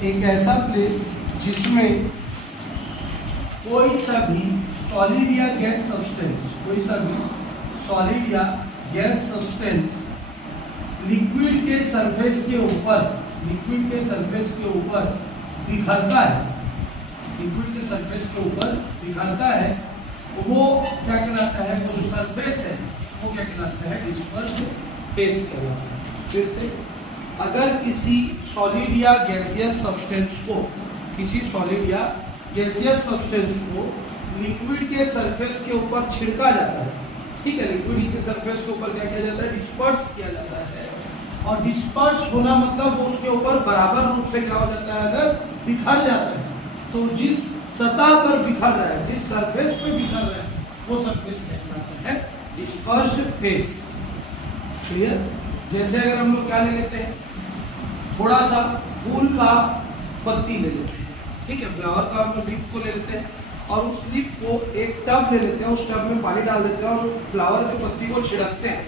एक ऐसा प्लेस जिसमें कोई सा भी सॉलिड या गैस सब्सटेंस, कोई सा भी सॉलिड या गैस सब्सटेंस लिक्विड के सरफेस के ऊपर, लिक्विड के सरफेस के ऊपर बिखरता है, लिक्विड के सरफेस के ऊपर बिखरता है, वो क्या कहलाता है? जो सरफेस है वो क्या कहलाता है? डिस्पर्स्ड फेस कहलाता है। फिर से, अगर किसी सॉलिड या गैसियस सब्सटेंस को, किसी सॉलिड या गैसियस सब्सटेंस को लिक्विड के सरफेस के ऊपर छिड़का जाता है, ठीक है, लिक्विड के सरफेस के ऊपर क्या किया जाता है? डिस्पर्स किया जाता है। और डिस्पर्स होना मतलब वो उसके ऊपर बराबर रूप से क्या हो जाता है? अगर बिखर जाता है, तो जिस सतह पर बिखर रहा है, जिस सरफेस पे बिखर रहा है, वो सरफेस कहलाता है डिस्पर्स्ड फेस। क्लियर? जैसे अगर हम लोग क्या ले लेते हैं, थोड़ा सा फूल का पत्ती ले लेते हैं, ठीक है, फ्लावर का हम लोग लीफ को ले लेते हैं और उस लीफ को एक टब ले लेते हैं, उस टब में पानी डाल देते हैं और उस फ्लावर की पत्ती को छिड़कते हैं,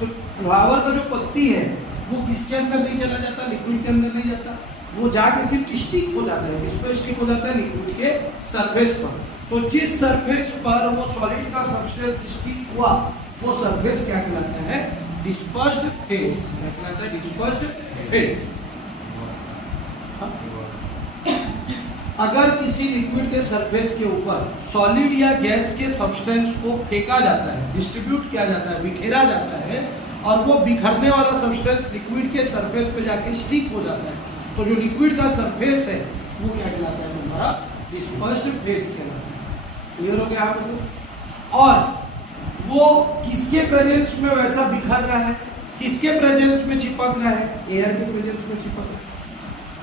तो फ्लावर का जो पत्ती है वो किसके अंदर नहीं चला जाता? लिक्विड के अंदर नहीं जाता, वो जाके सिर्फ स्टिक हो जाता है। किस पर स्टिक हो जाता है? लिक्विड के सरफेस पर। तो जिस सरफेस पर वो सॉलिड का सब्सटेंस स्टिक हुआ, वो सरफेस क्या कहलाता है? Dispersed phase. क्या कहलाता है? Dispersed phase. अगर किसी लिक्विड के सरफेस के ऊपर सॉलिड या गैस के सब्सटेंस को फेंका जाता है, डिस्ट्रीब्यूट किया जाता है, बिखेरा जाता है, और वो बिखरने वाला सब्सटेंस लिक्विड के सरफेस पे जाके स्टिक हो जाता है, तो जो लिक्विड का सरफेस है वो क्या कहलाता है? हमारा डिस्पर्स्ड फेस कहलाता है। क्लियर हो गया आपको? और वो किसके प्रेजेंस में वैसा बिखर रहा है? किसके प्रेजेंस में चिपक रहा है? एयर के प्रेजेंस में चिपक रहा है।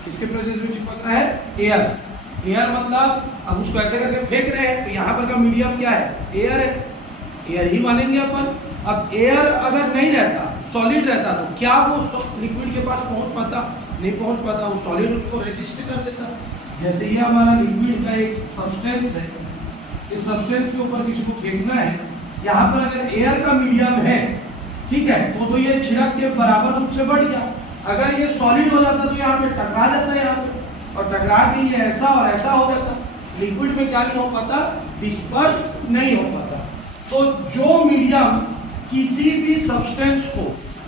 किसके प्रेजेंस में चिपक रहा है? एयर। एयर मतलब अब उसको ऐसे करके फेंक रहे हैं, तो यहाँ पर का मीडियम क्या है? एयर है, एयर ही मानेंगे अपन। अब एयर अगर नहीं रहता, सॉलिड रहता, तो क्या वो लिक्विड के पास पहुंच पाता? नहीं पहुंच पाता, वो सॉलिड उसको रेजिस्ट कर देता। जैसे ये हमारा लिक्विड का एक सब्सटेंस है, इस सब्सटेंस के ऊपर किसी को फेंकना है, यहाँ पर अगर एयर का मीडियम है, ठीक है, तो ये छिड़क के बराबर रूप से बढ़ गया। अगर ये सॉलिड हो जाता तो यहाँ पे टकरा जाता है, यहाँ पे, और टकरा के ये ऐसा और ऐसा हो जाता। लिक्विड में क्या नहीं हो पाता? डिस्पर्स नहीं हो पाता। तो जो मीडियम किसी भी सब्सटेंस को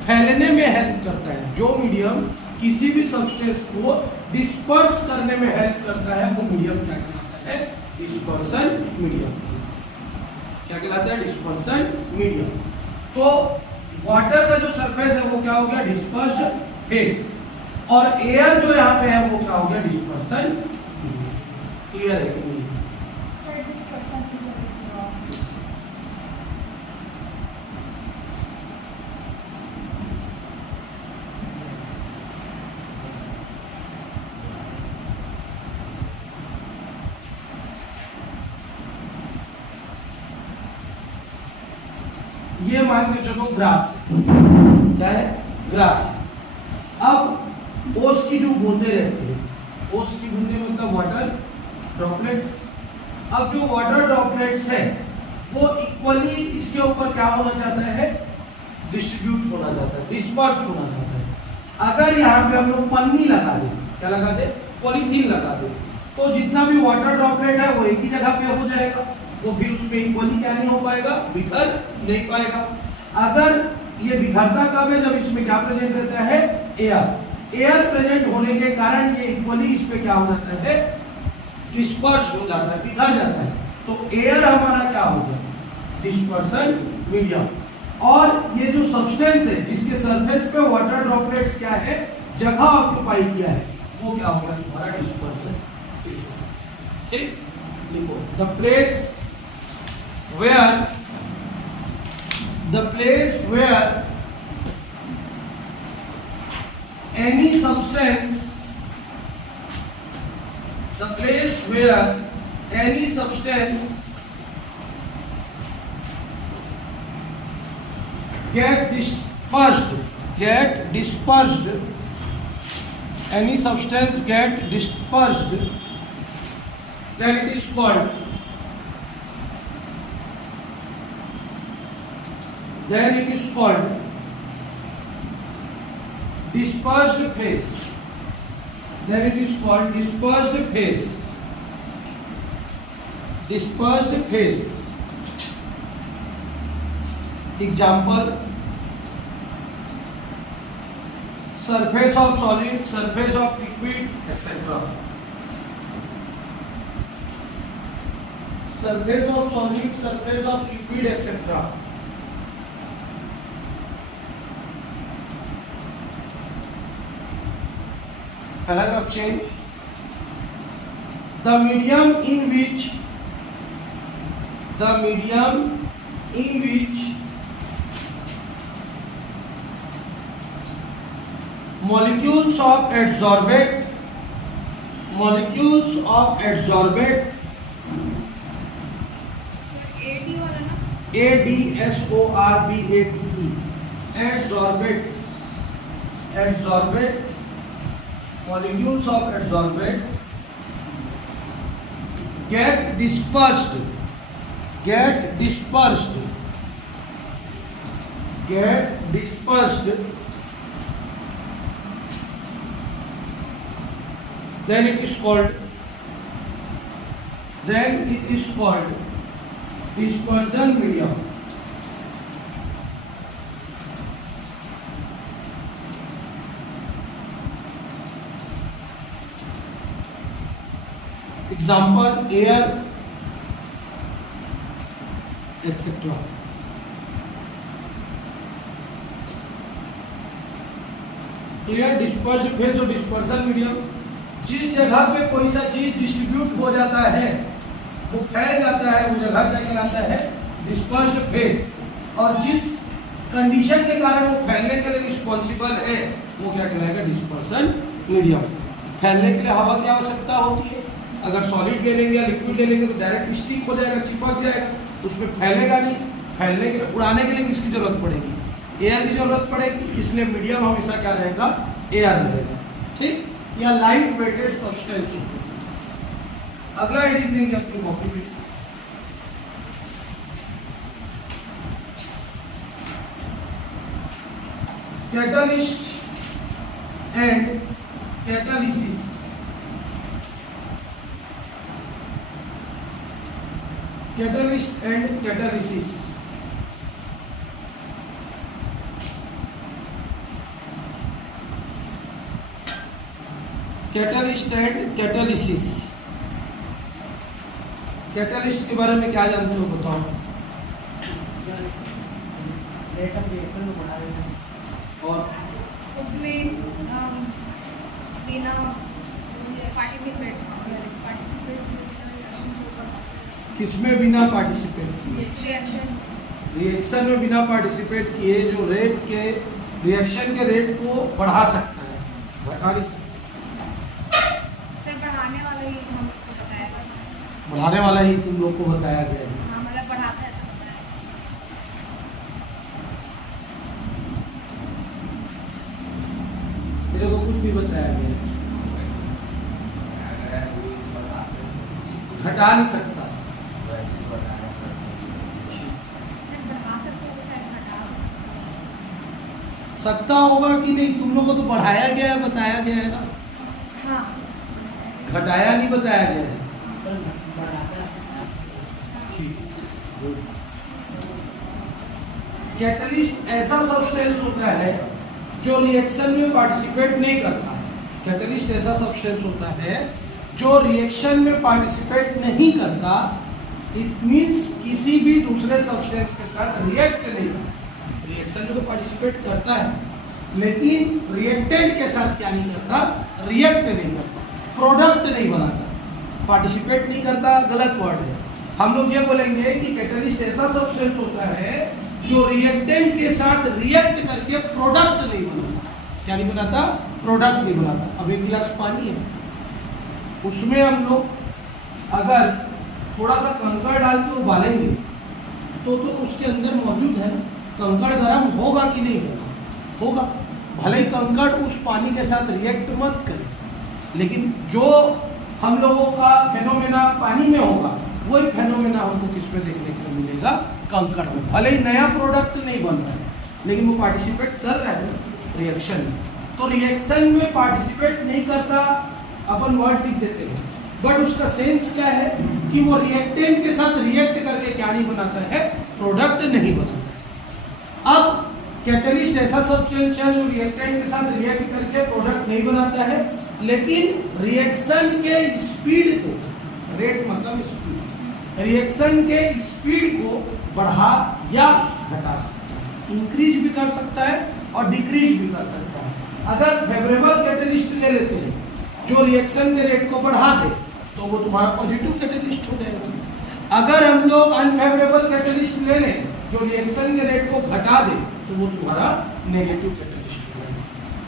फैलने में हेल्प करता है, जो मीडियम किसी भी सब्सटेंस को डिस्पर्स करने में हेल्प करता है, वो मीडियम क्या कहलाता है? Dispersion medium. क्या कहलाता है? Dispersion medium. तो वाटर का जो सरफेस है वो क्या हो गया? Dispersed phase. और एयर जो यहाँ पे है वो क्या हो गया? डिस्पर्सन। क्लियर है कि नहीं? ये मान के चलो ग्रास है। क्या है? ग्रास। अब ओस की जो बूंदे रहती है, ओस की बूंदे मतलब वाटर ड्रॉपलेट्स। अब जो वाटर ड्रॉपलेट्स है वो इक्वली इसके ऊपर क्या होना चाहता है? डिस्ट्रीब्यूट होना चाहता है, डिस्पर्स होना चाहता है। अगर यहाँ पे हम लोग पन्नी लगा दे, क्या लगा दे? पॉलीथीन लगा दे, तो जितना भी वाटर ड्रॉपलेट है वो एक ही जगह पे हो जाएगा, तो फिर उसमें इक्वली क्या नहीं हो पाएगा? बिखर नहीं पाएगा। अगर ये बिखरता कब है? जब इसमें क्या प्रेजेंट रहता है? एयर। एयर प्रेजेंट होने के कारण ये इक्वली इस पे क्या हो जाता है? डिस्पर्स हो जाता है, बिखर जाता है। तो एयर हमारा क्या हो गया? Dispersion medium. और ये जो सब्सटेंस है जिसके सरफेस पे वाटर ड्रॉपलेट्स क्या है? जगह ऑक्यूपाई किया है, वो क्या होगा? तुम्हारा डिस्पर्सन फेस। ठीक, लिखो the place where any substance get dispersed, any substance get dispersed, then it is called dispersed phase. then it is called dispersed phase. Dispersed phase. Example: surface of solid, surface of liquid, etc. Surface of solid, surface of liquid, etc. Paragraph change. The medium in which molecules of adsorbate adsorbate molecules of adsorbate get dispersed then it is called dispersion medium. Example: air, etc. Clear? Dispersed phase और dispersion medium, जिस जगह पे कोई सा चीज distribute हो जाता है, वो फैल जाता है, वो जगह क्या कहलाता है? Dispersed phase. और जिस कंडीशन के कारण वो फैलने के लिए रिस्पॉन्सिबल है, वो क्या कहलाएगा? Dispersion medium. फैलने के लिए हवा की आवश्यकता होती है। अगर सॉलिड ले लेंगे या लिक्विड ले लेंगे तो डायरेक्ट स्टिक हो जाएगा, चिपक जाएगा, उसमें फैलेगा नहीं। फैलने के लिए, उड़ाने के लिए किसकी जरूरत पड़ेगी? एयर की जरूरत पड़ेगी। इसलिए मीडियम हमेशा क्या रहेगा? एयर रहेगा। ठीक? या लाइट वेटेड सब्सटेंस। अगला हेडिंग देंगे अपनी कॉपी में, catalyst and catalysis. Catalyst and catalysis. Catalyst and catalysis. Catalyst के बारे में क्या जानते हो? बताओ। और उसमें बिना पार्टिसिपेट किसमें बिना पार्टिसिपेट किए? रिएक्शन में बिना पार्टिसिपेट किए जो रेट के रिएक्शन के रेट को बढ़ा सकता है, घटा नहीं सकता। बढ़ाने वाला ही हम लोग को बताया गया। बढ़ाने वाला ही तुम लोग को बताया गया है। हाँ, मतलब बढ़ाता है ऐसा बताया। तेरे को कुछ भी बताया गया है, घटा नहीं सकता। सकता होगा कि नहीं? तुम लोग को तो बढ़ाया गया है, बताया गया है ना। हाँ। घटाया नहीं बताया गया है। ठीक। कैटलिस्ट ऐसा सब्सटेंस होता है जो रिएक्शन में पार्टिसिपेट नहीं करता। कैटलिस्ट ऐसा सब्सटेंस होता है जो रिएक्शन में पार्टिसिपेट नहीं करता। इट मींस किसी भी दूसरे सब्सटेंस के साथ रिएक्ट नहीं करता। रिएक्शन में तो पार्टिसिपेट करता है, लेकिन रिएक्टेंट के साथ क्या नहीं करता? रिएक्ट नहीं करता, प्रोडक्ट नहीं बनाता। पार्टिसिपेट नहीं करता गलत वर्ड है। हम लोग ये बोलेंगे कि कैटलिस्ट ऐसा सब्सटेंस होता है जो रिएक्टेंट के साथ रिएक्ट करके प्रोडक्ट नहीं बनाता। क्या नहीं बनाता? प्रोडक्ट नहीं बनाता। अब एक गिलास पानी है, उसमें हम लोग अगर थोड़ा सा कंकड़ डाल के उबालेंगे तो उसके अंदर मौजूद है ना, कंकड़ गर्म होगा कि नहीं होगा? होगा। भले ही कंकड़ उस पानी के साथ रिएक्ट मत करे, लेकिन जो हम लोगों का फेनोमेना पानी में होगा, वही फेनोमेना हमको किसमें देखने के लिए मिलेगा? कंकड़ में। भले ही नया प्रोडक्ट नहीं बन रहा है, लेकिन वो पार्टिसिपेट कर रहा है रिएक्शन में। तो रिएक्शन में पार्टिसिपेट नहीं करता अपन वर्ड लिख देते हैं, बट उसका सेंस क्या है कि वो रिएक्टेंट के साथ रिएक्ट करके क्या नहीं बनाता है, प्रोडक्ट नहीं बनाता है। अब कैटलिस्ट ऐसा सब्सटेंस है जो रिएक्टेंट के साथ रिएक्ट करके प्रोडक्ट नहीं बनाता है, लेकिन रिएक्शन के स्पीड को, रेट मतलब स्पीड, रिएक्शन के स्पीड को बढ़ा या घटा सकता है, इंक्रीज भी कर सकता है और डिक्रीज भी कर सकता है। अगर फेवरेबल कैटलिस्ट ले लेते हैं जो रिएक्शन के रेट को बढ़ा दे तो वो तुम्हारा पॉजिटिव कैटलिस्ट हो जाएगा। अगर हम लोग अनफेवरेबल कैटलिस्ट ले लें जो रिएक्शन के रेट को घटा दे तो वो तुम्हारा नेगेटिव कैटलिस्ट हो जाएगा।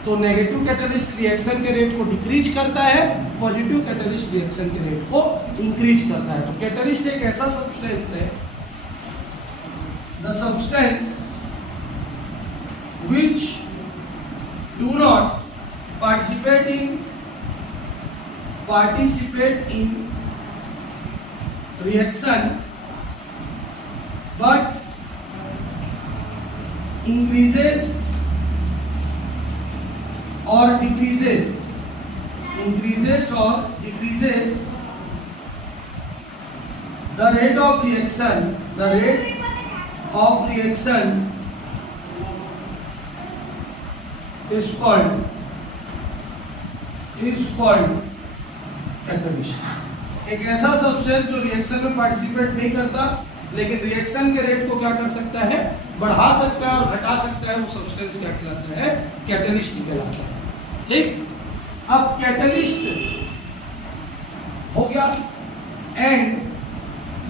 तो नेगेटिव कैटलिस्ट रिएक्शन के रेट को डिक्रीज करता है, पॉजिटिव कैटलिस्ट रिएक्शन के रेट को इंक्रीज करता है। तो कैटलिस्ट एक ऐसा सब्सटेंस है, the substance which do not participate in reaction but increases or decreases the rate of reaction is called catalyst. एक ऐसा सब्सटेंस जो रिएक्शन में पार्टिसिपेट नहीं करता लेकिन रिएक्शन के रेट को क्या कर सकता है, बढ़ा सकता है और घटा सकता है, वो सब्सटेंस क्या कहलाता है, कैटलिस्ट कहलाता है। ठीक, अब कैटलिस्ट हो गया and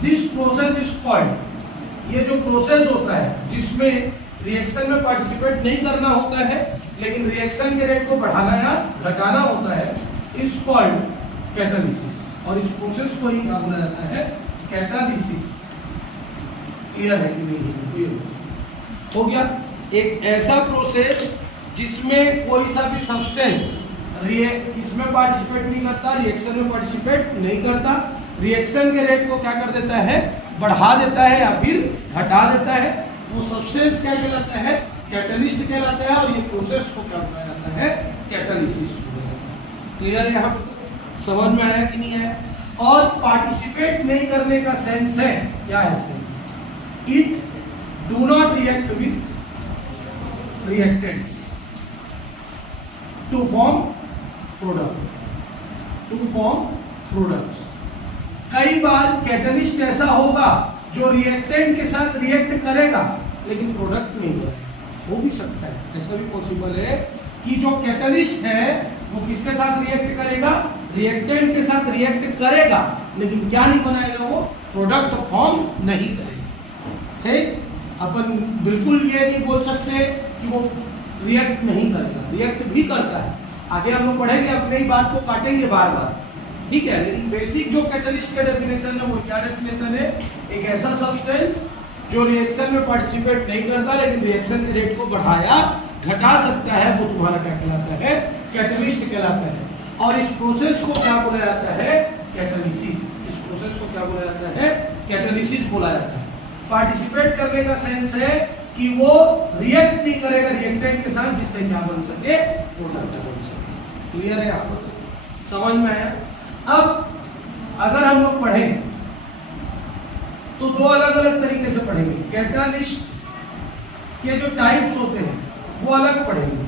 this process is called, ये जो प्रोसेस होता है जिसमें रिएक्शन में पार्टिसिपेट नहीं करना होता है लेकिन रिएक्शन के रेट को बढ़ाना या घटाना होता है, इज कॉल्ड कैटालिसिस। और इस प्रोसेस को ही क्या बोला जाता है, कैटालिसिस। क्लियर है कि नहीं? हो गया एक ऐसा प्रोसेस जिसमें कोई सा भी सब्सटेंस इसमें पार्टिसिपेट नहीं करता, रिएक्शन में पार्टिसिपेट नहीं करता, रिएक्शन के रेट को क्या कर देता है, बढ़ा देता है या फिर घटा देता है, वो सब्सटेंस क्या कहलाता है, कैटलिस्ट कहलाता है। और ये प्रोसेस को क्या कहा जाता है, कैटालिसिस। क्लियर है? यहाँ पर समझ में आया कि नहीं आया? और पार्टिसिपेट नहीं करने का सेंस है, क्या है sense, it do not react with reactants to form products. कई बार कैटलिस्ट ऐसा होगा जो रिएक्टेंट के साथ रिएक्ट करेगा लेकिन प्रोडक्ट नहीं बनेगा, हो भी सकता है, ऐसा भी पॉसिबल है कि जो कैटलिस्ट है वो किसके साथ रिएक्ट करेगा, रिएक्टेंट के साथ रिएक्ट करेगा लेकिन क्या नहीं बनाएगा, वो प्रोडक्ट फॉर्म नहीं करेगा। ठीक, अपन बिल्कुल ये नहीं बोल सकते कि वो रिएक्ट नहीं करेगा, रिएक्ट भी करता है। आगे हम लोग पढ़ेंगे, अपने ही बात को काटेंगे बार बार, ठीक है। लेकिन बेसिक जो कैटलिस्ट का डेफिनेशन है वो क्या डेफिनेशन है, एक ऐसा सब्सटेंस जो रिएक्शन में पार्टिसिपेट नहीं करता लेकिन रिएक्शन के रेट को बढ़ाया घटा सकता है, वो तुम्हारा क्या कहलाता है, कैटलिस्ट कहलाता है। और इस प्रोसेस को क्या बोला जाता है, कैटालिसिस। इस प्रोसेस को क्या बोला जाता है, कैटालिसिस बोला जाता है। पार्टिसिपेट करने का सेंस है कि वो रिएक्ट नहीं करेगा रिएक्टेंट के साथ जिससे क्या बन सके, प्रोडक्ट बन सके। क्लियर है? आपको समझ में आया? अब अगर हम लोग पढ़ें तो दो अलग अलग तरीके से पढ़ेंगे। कैटालिस्ट के जो टाइप्स होते हैं वो अलग पढ़ेंगे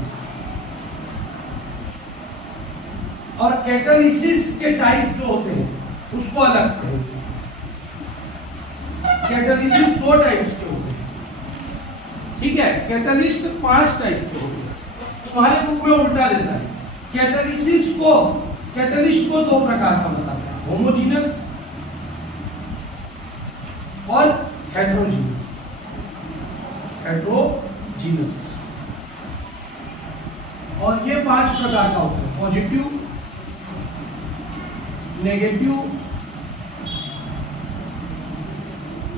और कैटालिसिस के टाइप्स जो होते हैं उसको अलग पढ़ेंगे। कैटालिसिस दो टाइप्स के होते हैं, ठीक है। कैटालिस्ट 5 टाइप के होते हैं, तुम्हारे बुक में उल्टा देता है। कैटालिस्ट को 2 प्रकार का बताता है, होमोजीनस और हेटेरोजीनस। और ये 5 प्रकार का होता है, पॉजिटिव, नेगेटिव,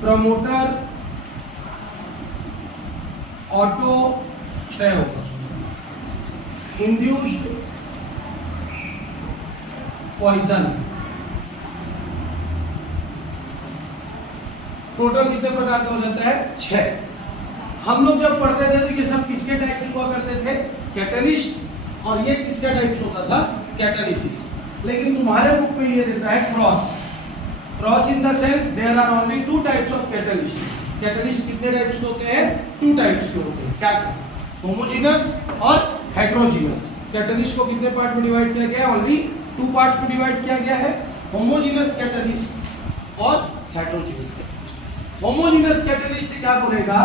प्रमोटर, ऑटो, क्षय होगा, इंड्यूस्ड, पॉइजन। टोटल कितने प्रकार का हो जाता है, 6। हम लोग जब पढ़ते थे तो ये सब किसके टाइप्स हुआ करते थे, कैटलिस्ट, और ये किसका टाइप्स होता था, कैटालिसिस। लेकिन तुम्हारे बुक में ये देता है cross. Cross in the sense there are only two types of catalyst. Catalyst कितने टाइप्स के होते हैं? टू टाइप्स के होते हैं। क्या क्या? होमोजेनस और हेटेरोजेनस। कैटलिस्ट को कितने पार्ट में डिवाइड किया गया है? ओनली टू पार्ट्स में डिवाइड किया गया है, होमोजेनस कैटलिस्ट और हेटेरोजेनस कैटलिस्ट। होमोजेनस कैटलिस्ट क्या बोलेगा?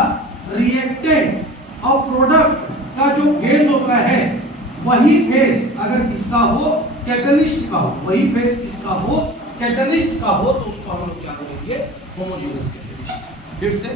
रिएक्टेंट और प्रोडक्ट का जो फेज होता है वही फेज अगर किसका हो? कैटलिस्ट का हो। वही फेज किसका हो? कैटलिस्ट का हो, तो उसको हम लोग क्या बोलेंगे? Homogeneous catalyst. फिर से,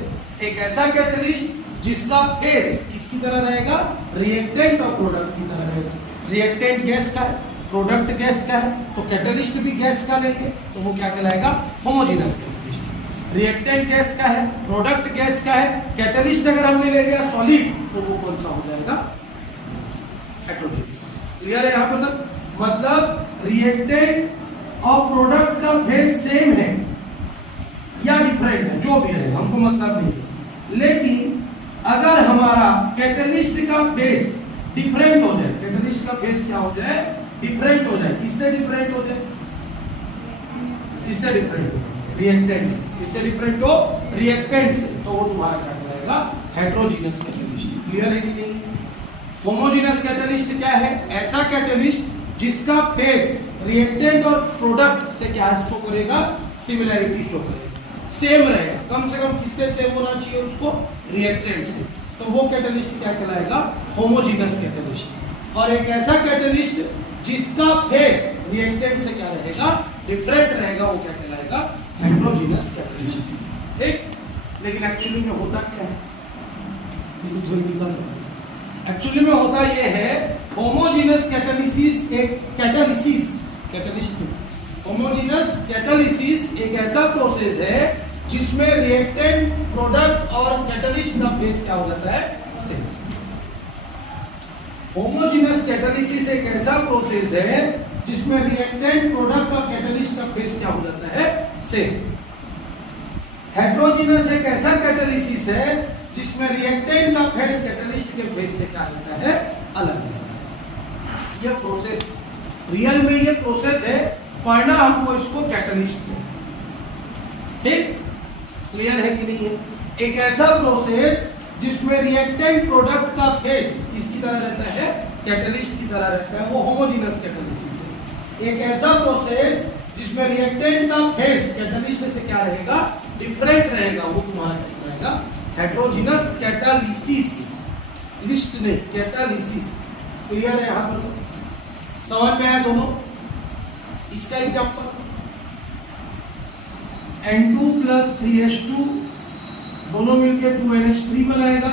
एक ऐसा कैटलिस्ट जिसका फेज किसकी तरह रहेगा? रिएक्टेंट और प्रोडक्ट की तरह रहेगा। रिएक्टेंट गैस का है, प्रोडक्ट गैस का है, तो कैटलिस्ट भी गैस का लेंगे तो वो क्या कहलाएगा? Homogeneous catalyst. रिएक्टेंट गैस का है, प्रोडक्ट गैस का है, कैटलिस्ट अगर हमने ले लिया सॉलिड तो वो कौन सा हो जाएगा? हेटेरोजेनस। क्लियर है यहाँ पर तक? मतलब रिएक्टेंट और प्रोडक्ट का फेज सेम है या डिफरेंट है, जो भी रहे हमको मतलब नहीं है, लेकिन अगर हमारा कैटलिस्ट का फेज डिफरेंट हो जाए, कैटलिस्ट का फेज क्या हो जाए? डिफरेंट हो जाए। किससे डिफरेंट हो जाए? इससे डिफरेंट हो, रिएक्टेंट से। इससे डिफरेंट हो रिएक्टेंट से, तो वो तुम्हारा क्या कहलाएगा? Heterogeneous catalyst. क्लियर है कि नहीं? होमोजेनस कैटलिस्ट क्या है? ऐसा कैटलिस्ट जिसका फेज रिएक्टेंट और प्रोडक्ट से क्या शो करेगा? सिमिलैरिटी शो करेगा, सेम रहेगा। कम से कम किससे सेम होना चाहिए उसको? रिएक्टेंट से। तो वो कैटलिस्ट क्या कहलाएगा? Homogeneous catalyst. और एक ऐसा कैटलिस्ट जिसका फेज रिएक्टेंट से क्या रहेगा? डिफरेंट रहेगा, वो क्या कहलाएगा? Heterogeneous catalyst. ठीक? लेकिन एक्चुअली में होता क्या है? एक्चुअली में होता यह है, होमोजेनस कैटालिसिस एक होमोजेनस कैटालिसिस एक ऐसा प्रोसेस है जिसमें रिएक्टेंट, प्रोडक्ट और कैटलिस्ट का फेज क्या हो जाता है? सेम। होमोजेनस कैटालिसिस एक ऐसा प्रोसेस है जिसमें रिएक्टेंट, प्रोडक्ट और कैटलिस्ट का फेज क्या हो जाता है? सेम। हेटेरोजेनस एक ऐसा कैटालिसिस है जिसमें रिएक्टेंट का फेज कैटलिस्ट के फेज से क्या होता है? अलग। यह प्रोसेस रियल में ये प्रोसेस है, पढ़ना हमको इसको कैटलिस्ट है। ठीक? क्लियर है कि नहीं है? एक ऐसा प्रोसेस जिसमें रिएक्टेंट, प्रोडक्ट का फेज किसकी तरह रहता है? कैटलिस्ट की तरह रहता है, वो होमोजेनस कैटालिसिस है। एक ऐसा प्रोसेस जिसमें रिएक्टेंट का फेज कैटलिस्ट से क्या रहेगा? डिफरेंट रहेगा, वो तुम्हारा क्या रहेगा? Heterogeneous catalysis. लिस्ट नहीं, कैटालिसिस। क्लियर है यहाँ पर? समझ में आया दोनों? इसका एग्जांपल N2 प्लस 3H2 दोनों मिलकर 2NH3 बनाएगा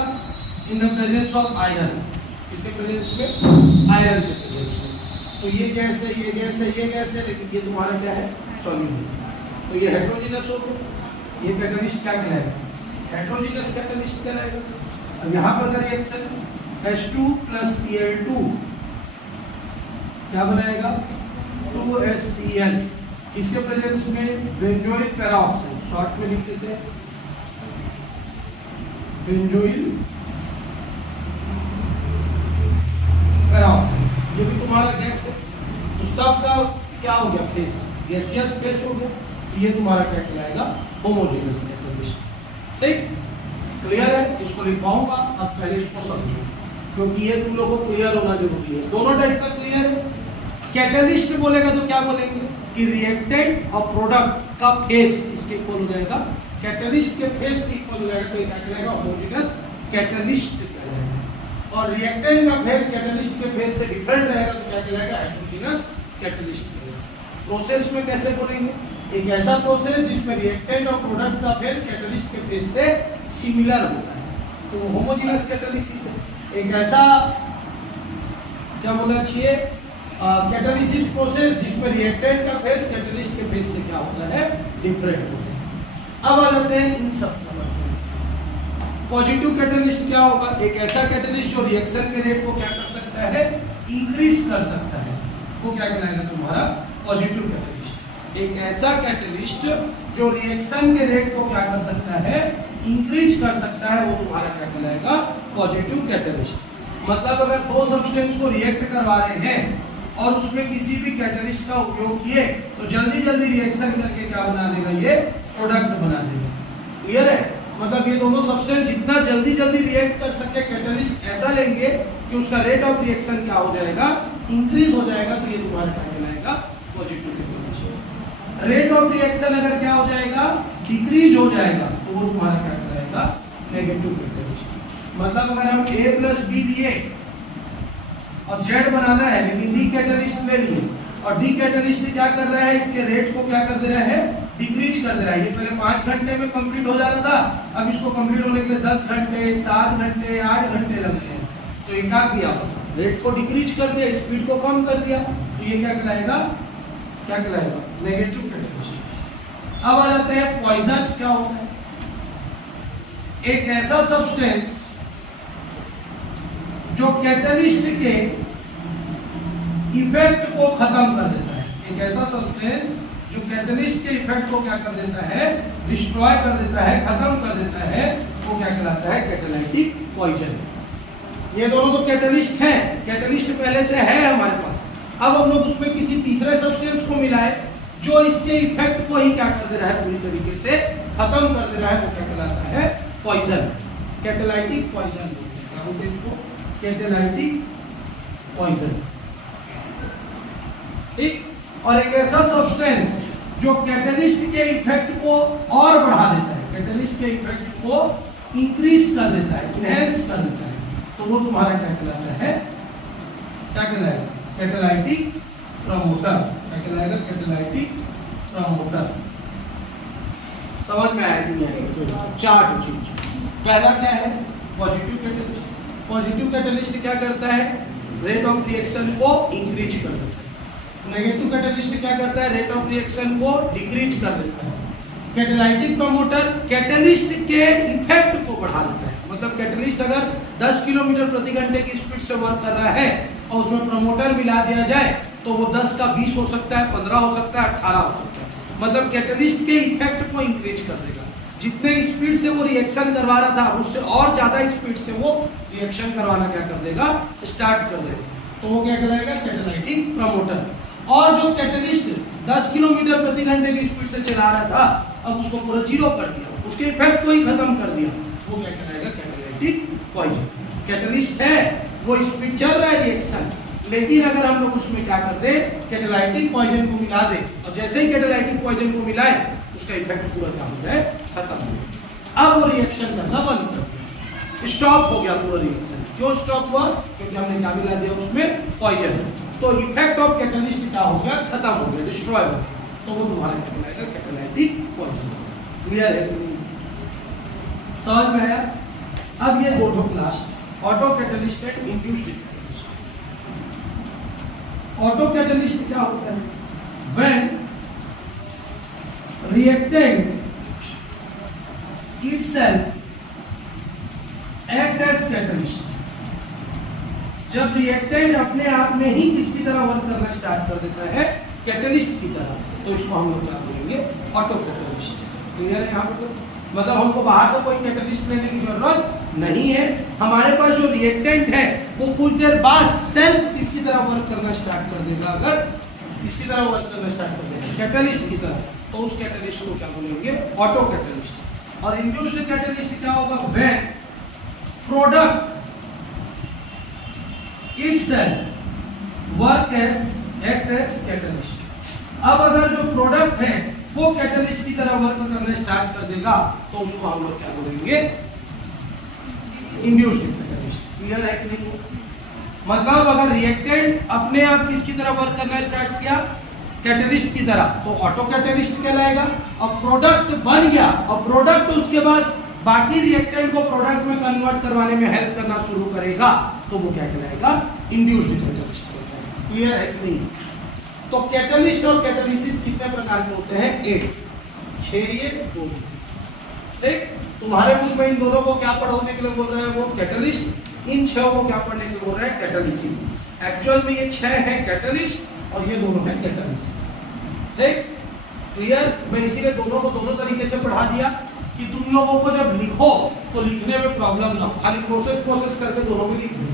in the presence of iron. इसके प्रेजेंस में, आयरन के प्रेजेंस में। तो ये गैस है, ये गैस है, ये गैस है, लेकिन ये तुम्हारा क्या है? सॉलिड है। तो ये हेटेरोजेनस हो गया। ये कैटलिस्ट क्या कहलाएगा? हेटेरोजेनस कैटलिस्ट कहलाएगा। अब यहाँ पर अगर रिएक्शन H2 प्लस Cl2 क्या बनाएगा? 2HCl। इसके प्रेजेंस में बेंजोइल पेरोक्साइड, शॉर्ट में लिख देते हैं बेंजोइल पेरोक्साइड। ये भी तुम्हारा गैस है, तो सबका क्या हो गया? फेस, गैसियस फेस हो गया। तो ये तुम्हारा क्या कहलाएगा? Homogeneous catalyst. ठीक? क्लियर है? इसको लिखवाऊंगा, अब पहले इसको समझो, क्योंकि ये तुम लोगों को क्लियर होना जरूरी है। दोनों टाइप का क्लियर है। कैटलिस्ट बोलेगा तो क्या बोलेंगे? कि रिएक्टेंट और प्रोडक्ट का फेज इसके इक्वल हो जाएगा, कैटलिस्ट के फेज के इक्वल हो जाएगा, तो ये क्या कहलाएगा? होमोजेनस कैटलिस्ट कहलाएगा। और रिएक्टेंट का फेज कैटलिस्ट के फेज से डिफरेंट रहेगा, तो क्या कहलाएगा? हेटेरोजेनस कैटलिस्ट कहलाएगा। प्रोसेस में कैसे बोलेंगे? एक ऐसा प्रोसेस जिसमें रिएक्टेंट और प्रोडक्ट का फेज कैटलिस्ट के फेज से सिमिलर होता है, तो होमोजेनस कैटालिसिस है। एक ऐसा क्या बोलना चाहिए? कैटालिसिस प्रोसेस जिसमें रिएक्टेंट का फेज कैटलिस्ट के फेज से क्या होता है? डिफरेंट होता है। अब आ जाते हैं इन सब। पॉजिटिव कैटलिस्ट क्या होगा? एक ऐसा कैटलिस्ट जो रिएक्शन के रेट को क्या कर सकता है? इंक्रीज कर सकता है, वो क्या कहलाएगा? तुम्हारा पॉजिटिव कैटलिस्ट। एक ऐसा कैटलिस्ट जो रिएक्शन के रेट को क्या कर सकता है? इंक्रीज कर सकता है, वो तुम्हारा क्या कहलाएगा? Positive catalyst. मतलब अगर दो सब्सटेंस को रिएक्ट करवा रहे हैं और उसमें किसी भी कैटलिस्ट का उपयोग किए तो जल्दी जल्दी रिएक्शन करके क्या बना देगा, ये प्रोडक्ट बना देगा। क्लियर है? मतलब ये दोनों सब्सटेंस जितना जल्दी जल्दी रिएक्ट कर सके कैटलिस्ट ऐसा लेंगे कि उसका रेट ऑफ रिएक्शन क्या हो जाएगा, इंक्रीज हो जाएगा, तो ये तुम्हारा क्या कहलाएगा, positive catalyst. Rate of reaction अगर क्या हो जाएगा, डिक्रीज हो जाएगा, तो वो तुम्हारा क्या कहलाएगा, नेगेटिव कैटलिस्ट। मतलब अगर हम A प्लस बी लिए और Z बनाना है लेकिन D कैटलिस्ट ले लिए और D कैटलिस्ट क्या कर रहा है, इसके रेट को क्या कर दे रहा है, डिक्रीज कर दे रहा है। ये पहले 5 घंटे में कंप्लीट हो जाता था, अब इसको कंप्लीट होने के लिए 10 घंटे, 7 घंटे, 8 घंटे लगते हैं। तो ये क्या किया, रेट को डिक्रीज कर दिया, स्पीड को कम कर दिया, तो ये क्या कहलाएगा, क्या कहलाएगा, नेगेटिव कैटलिस्ट। अब आ जाते हैं पॉइजन क्या होता है। एक ऐसा सब्सटेंस जो कैटलिस्ट के इफेक्ट को खत्म कर देता है, एक ऐसा सब्सटेंस जो कैटलिस्ट के इफेक्ट को क्या कर देता है, डिस्ट्रॉय कर देता है, खत्म कर देता है, वो क्या कहलाता है, कैटालिटिक पॉइजन। ये दोनों तो कैटलिस्ट हैं, कैटलिस्ट पहले से है हमारे पास, अब हम लोग उसमें किसी तीसरे सब्सटेंस को मिलाए जो इसके इफेक्ट को ही क्या कर दे रहा है, पूरी तरीके से खत्म कर दे रहा है, वो क्या कहलाता है, पॉइजन, कैटालिटिक पॉइजन। क्या बोलते हैं इसको, कैटालिटिक पॉइजन। ठीक। और एक ऐसा सब्सटेंस जो कैटलिस्ट के इफेक्ट को और बढ़ा देता है, कैटलिस्ट के इफेक्ट को इंक्रीज कर देता है, इनहेंस कर देता है, तो वो तुम्हारा क्या कहलाता है, क्या कहलाएगा, कैटालिटिक प्रमोटर। क्या कहलाएगा, कैटालिटिक प्रमोटर। समझ में आया कि नहीं आया? चार चीज। पहला क्या है, पॉजिटिव कैटलिस्ट। पॉजिटिव कैटलिस्ट क्या करता है, रेट ऑफ रिएक्शन को इंक्रीज कर देता है। नेगेटिव कैटलिस्ट क्या करता है, रेट ऑफ रिएक्शन को डिक्रीज कर देता है। कैटालिटिक प्रमोटर कैटलिस्ट के इफेक्ट को बढ़ा देता है। मतलब कैटलिस्ट अगर 10 किलोमीटर प्रति घंटे की स्पीड से वर्क कर रहा है और उसमें प्रमोटर मिला दिया जाए तो वो 10 का 20 हो सकता है, 15 हो सकता है, 18 हो सकता है। मतलब कैटलिस्ट के इफेक्ट को इंक्रीज कर देगा। जितने स्पीड से वो रिएक्शन करवा रहा था उससे और ज्यादा स्पीड से वो रिएक्शन करवाना क्या कर देगा, स्टार्ट कर देगा, तो वो क्या कहलाएगा, कैटालिटिक प्रमोटर। और जो कैटलिस्ट 10 किलोमीटर प्रति घंटे की स्पीड से चला रहा था अब उसको पूरा जीरो कर दिया, उसके इफेक्ट को ही खत्म कर दिया, वो क्या कहलाएगा, कैटालिटिक पॉइजन। कैटलिस्ट है, वो स्पीड चल रहा है रिएक्शन, लेकिन अगर हम लोग उसमें क्या कर दे, कैटालिटिक पॉइजन को मिला दे, और जैसे ही कैटालिटिक पॉइजन को मिलाए उसका इफेक्ट पूरा क्या हो जाए, खत्म हो जाए। अब वो रिएक्शन करना बंद कर दिया, स्टॉप हो गया पूरा रिएक्शन। क्यों स्टॉप हुआ, क्योंकि हमने क्या मिला दिया उसमें, पॉइजन। तो इफेक्ट ऑफ कैटलिस्ट क्या हो गया, खत्म हो गया, डिस्ट्रॉय हो गया, तो वो तुम्हारा क्या कहलाएगा, कैटालिटिक पॉइजन। क्लियर है, समझ में आया? अब ये दो class, auto catalyst and induced catalyst. Auto catalyst क्या होता है, when reactant itself act as catalyst। जब रिएक्टेंट अपने आप में ही किसकी तरह वर्क करना स्टार्ट कर देता है, कैटलिस्ट की तरह, तो इसको हम लोग क्या बोलेंगे, ऑटो कैटलिस्ट। क्लियर है यहाँ पर? मतलब हमको बाहर से कोई कैटलिस्ट लेने की जरूरत नहीं है, हमारे पास जो रिएक्टेंट है वो कुछ देर बाद सेल्फ किसकी तरह वर्क करना स्टार्ट कर देगा। अगर किसकी तरह वर्क करना स्टार्ट कर देगा, कैटलिस्ट की तरह, तो उस कैटलिस्ट को क्या बोलेंगे, ऑटो कैटलिस्ट। और इंड्यूस्ड कैटलिस्ट क्या होगा, when product itself work as act as catalyst। अब अगर जो प्रोडक्ट है वो कैटलिस्ट की तरह वर्क करना स्टार्ट कर देगा तो उसको हम लोग क्या बोलेंगे, इंड्यूस्ड कैटलिस्ट। क्लियर है कि नहीं? मतलब अगर रिएक्टेंट अपने आप किसकी तरह वर्क करना स्टार्ट किया, कैटलिस्ट की तरह, तो ऑटो कैटलिस्ट कहलाएगा। और प्रोडक्ट बन गया और प्रोडक्ट उसके बाद बाकी रिएक्टेंट को प्रोडक्ट में कन्वर्ट करवाने में हेल्प करना शुरू करेगा, तो वो क्या कहलाएगा, इंड्यूस्ड कैटलिस्ट कहलाएगा। क्लियर है कि नहीं? तो कैटलिस्ट और कैटालिसिस कितने प्रकार के होते हैं, 8, 6 ये 2। ठीक, तुम्हारे बुक में इन दोनों को क्या पढ़ाने के लिए बोल रहे हैं, वो कैटलिस्ट, इन 6 को क्या पढ़ने के लिए बोल रहे हैं, कैटालिसिस। एक्चुअल में ये 6 है कैटलिस्ट और ये दोनों है कैटालिसिस। ठीक, क्लियर? मैं इसीलिए दोनों को दोनों तरीके से पढ़ा दिया कि तुम लोगों को जब लिखो तो लिखने में प्रॉब्लम ना हो, खाली प्रोसेस करके दोनों को लिख दो।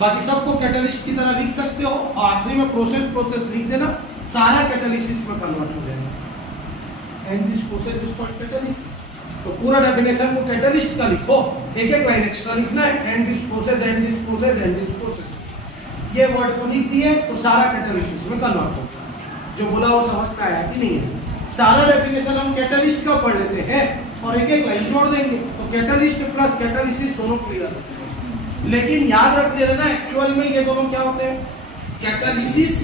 बाकी सबको कैटलिस्ट की तरह लिख सकते हो और आखिरी में प्रोसेस लिख देना, सारा कैटालिसिस में कन्वर्ट हो जाएगा। And this process is called catalysis. तो पूरा डेफिनेशन को कैटलिस्ट का लिखो, एक एक लाइन एक्स्ट्रा लिखना है, and this process and this process and this process, ये वर्ड को लिख दिए तो सारा कैटालिसिस में कन्वर्ट होगा। जो बोला वो समझ में आया कि नहीं है? सारा डेफिनेशन हम कैटलिस्ट का पढ़ लेते हैं और एक एक लाइन जोड़ देंगे तो कैटलिस्ट प्लस कैटालिसिस दोनों क्लियर होते हैं। लेकिन याद रख लेना एक्चुअल में ये दोनों क्या होते हैं? कैटालिसिस,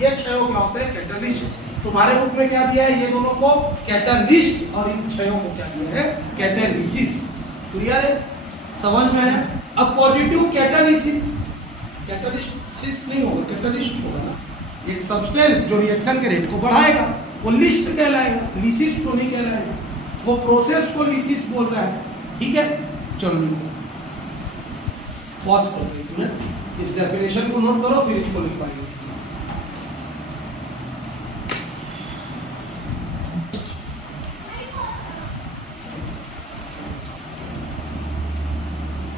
ये छयों क्या होते हैं? कैटलिस्ट। तुम्हारे बुक में क्या दिया है? ये दोनों को कैटलिस्ट और इन छयों को क्या दिया है? कैटालिसिस। क्लियर है? समझ में आया? अब पॉजिटिव कैटालिसिस, कैटालिसिस नहीं होगा, कैटलिस्ट होगा ना। एक सब्सटेंस जो रिएक्शन के रेट को बढ़ाएगा वो लिस्ट कहलाएगा, लिसिस तो नहीं कहलाएगा। वो प्रोसेस को लिसिस बोल रहा है। ठीक है, चलो पॉज कर दो एक मिनट, इस डेफिनेशन को नोट करो, फिर इसको लिखवाएंगे।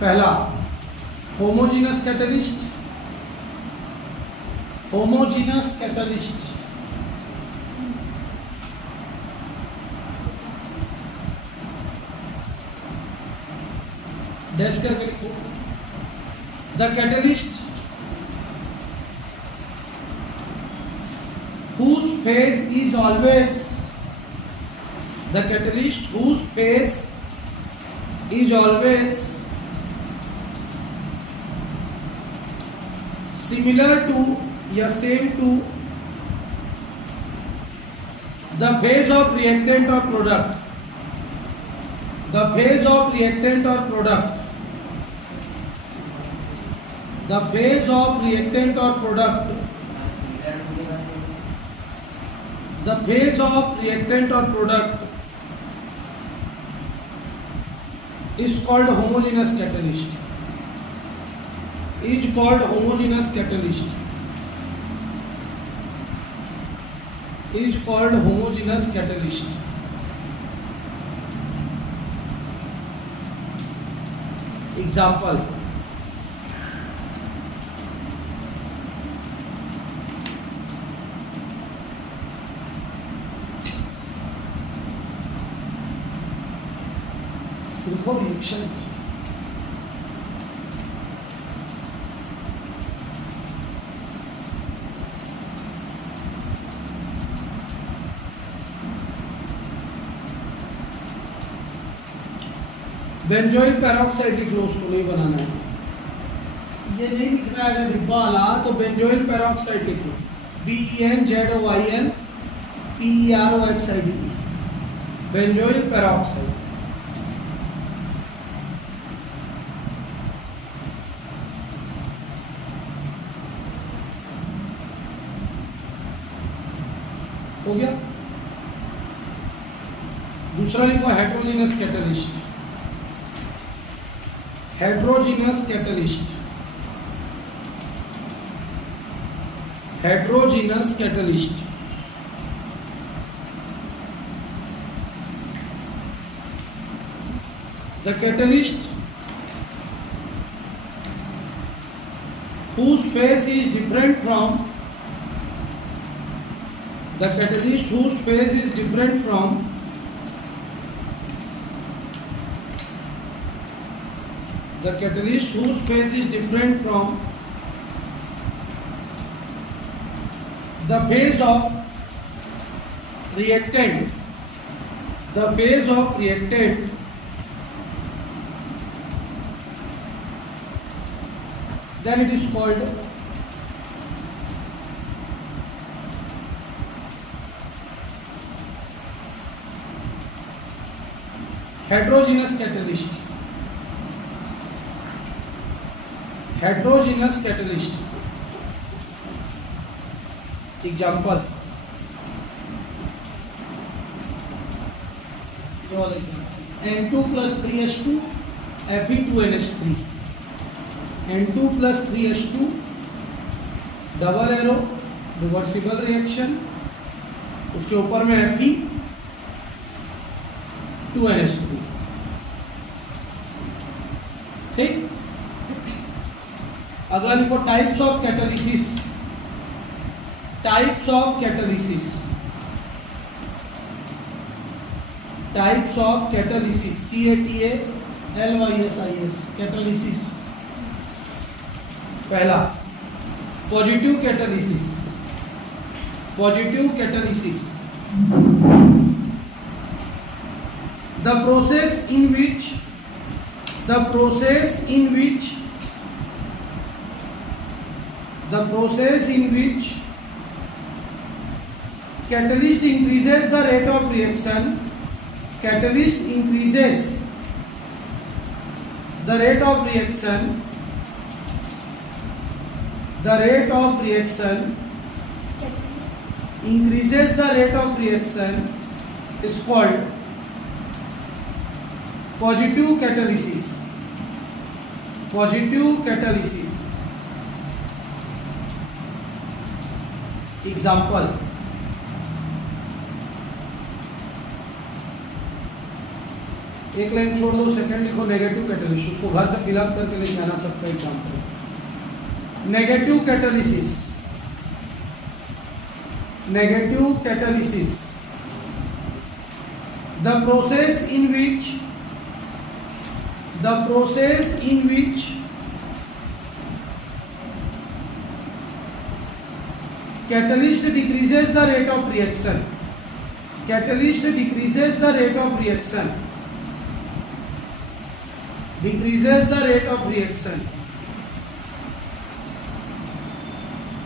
पहला homogeneous catalyst, homogeneous catalyst dash करके लिखो। The catalyst whose phase is always, the catalyst whose phase is always similar to या same to the phase of reactant or product, the phase of reactant or product, the phase of reactant or product, the phase of reactant or product is called homogeneous catalyst, is called homogeneous catalyst, is called homogeneous catalyst. Example, लिखो reaction. Benzoyl peroxide लिख लो, उसको नहीं बनाना है, ये नहीं लिखना है डिब्बा वाला, तो बेंजोइल पेरोक्साइड लिख लो, BENZOIL PEROXIDE, बेंजोइल पेरोक्साइड। हो गया। दूसरा लिखो heterogeneous catalyst, heterogeneous catalyst, heterogeneous catalyst. The catalyst whose phase is different from, the catalyst whose phase is different from the catalyst whose phase is different from the phase of reactant, the phase of reactant, then it is called heterogeneous catalyst, heterogeneous catalyst. Example, N2 plus 3H2 Fe2NH3, N2 plus 3H2 double arrow reversible reaction, उसके ऊपर में Fe2NH3। ठीक, अगला लिखो types of catalysis. Types of catalysis. Types of catalysis, CATALYSIS, catalysis. पहला positive catalysis. Positive catalysis, the process in which catalyst increases the rate of reaction. Catalyst increases the rate of reaction. The rate of reaction increases the rate of reaction is called positive catalysis. Positive catalysis. Example, एक line छोड़ दो, second लिखो negative catalysis. उसको घर से fill up करके ले जाना सबका example. Negative catalysis. Negative catalysis, the process in which catalyst decreases the rate of reaction. Catalyst decreases the rate of reaction. Decreases the rate of reaction.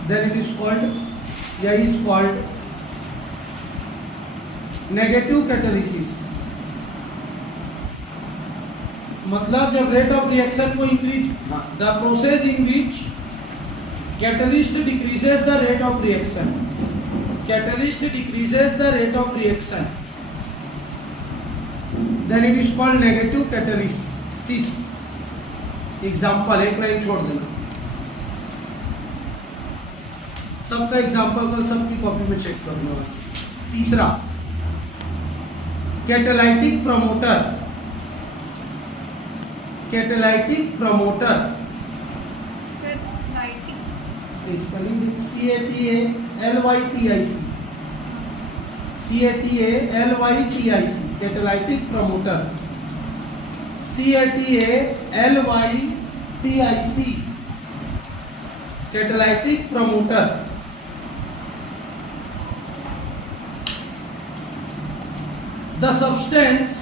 Then it is called, is called negative catalysis. मतलब जब rate of reaction को increase, the process in which catalyst decreases the rate of reaction. Catalyst decreases the rate of reaction. Then it is called negative catalysis. Example, एक line छोड़ देना, सबका example कल सबकी copy में चेक करना। तीसरा catalytic promoter. Catalytic promoter, spelling CATALYTIC। CATALYTIC, catalytic promoter. CATALYTIC, catalytic promoter. The substance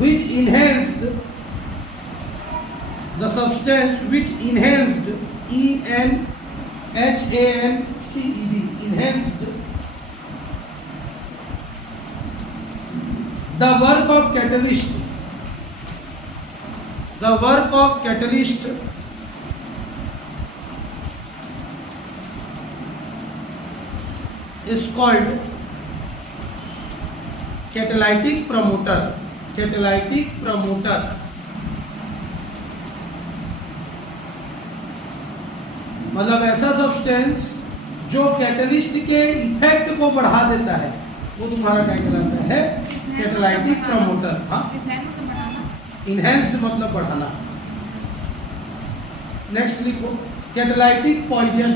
which enhanced enhanced the work of catalyst is called catalytic promoter. Catalytic promoter, मतलब ऐसा सब्सटेंस जो catalyst के effect को बढ़ा देता है, वो तुम्हारा क्या कहलाता है? Catalytic promoter. हाँ, इनहेंस्ड मतलब बढ़ाना। नेक्स्ट लिखो catalytic poison.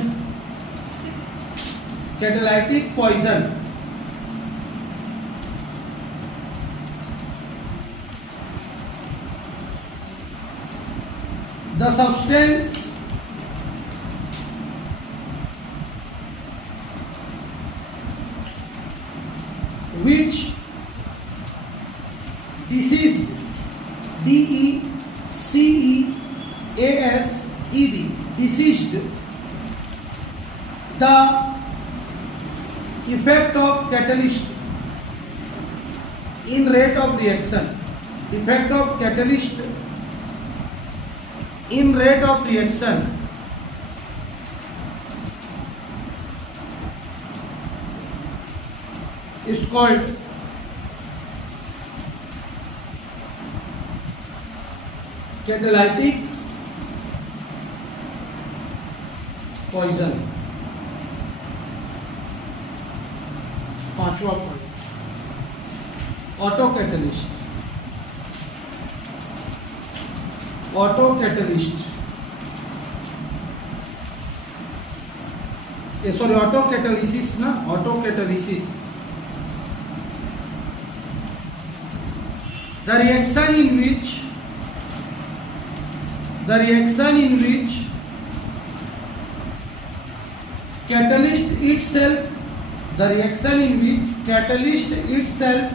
Catalytic poison, the substance which deceased, DECEASED, deceased the effect of catalyst in rate of reaction. Effect of catalyst in rate of reaction is called catalytic poison। पांचवा point auto catalyst. Auto catalyst, sorry auto catalysis ना, auto catalysis, the reaction in which catalyst itself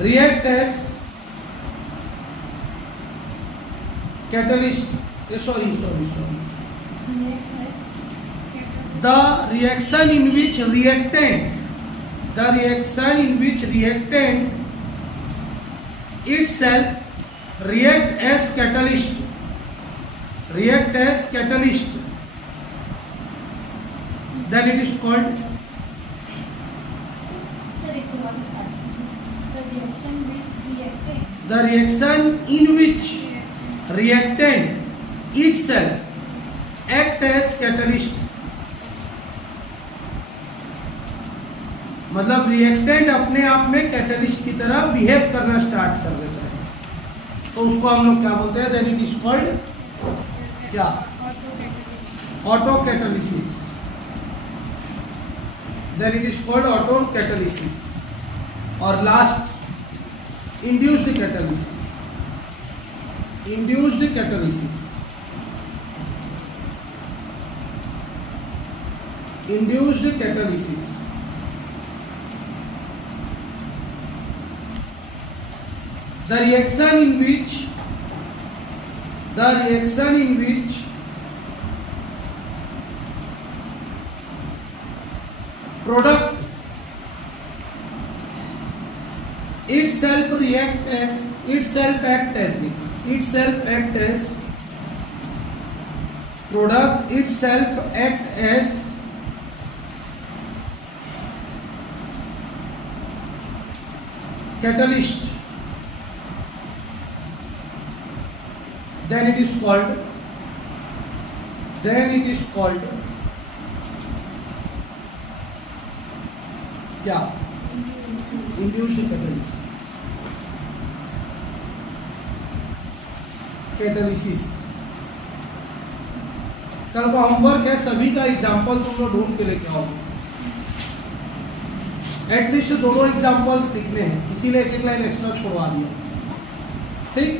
react as catalyst, sorry, the reaction in which reactant itself react as catalyst, then it is called the reaction in which reactant itself act as catalyst, मतलब reactant अपने आप में catalyst की तरह behave करना start कर देता है, तो उसको हम लोग क्या बोलते हैं, देन इट इज कॉल्ड क्या, auto catalysis, then it is called auto catalysis. और last induced catalysis, the reaction in which product itself act as catalyst, then it is called क्या, इंड्यूस्ड कैटालिसिस। कल का होमवर्क है, सभी का example तुम लोग ढूंढ के लेके आओगे, एटलीस्ट दोनों एग्जाम्पल्स लिखने हैं, इसीलिए एक लाइन एक्स्ट्रा छोड़वा दिया, ठीक।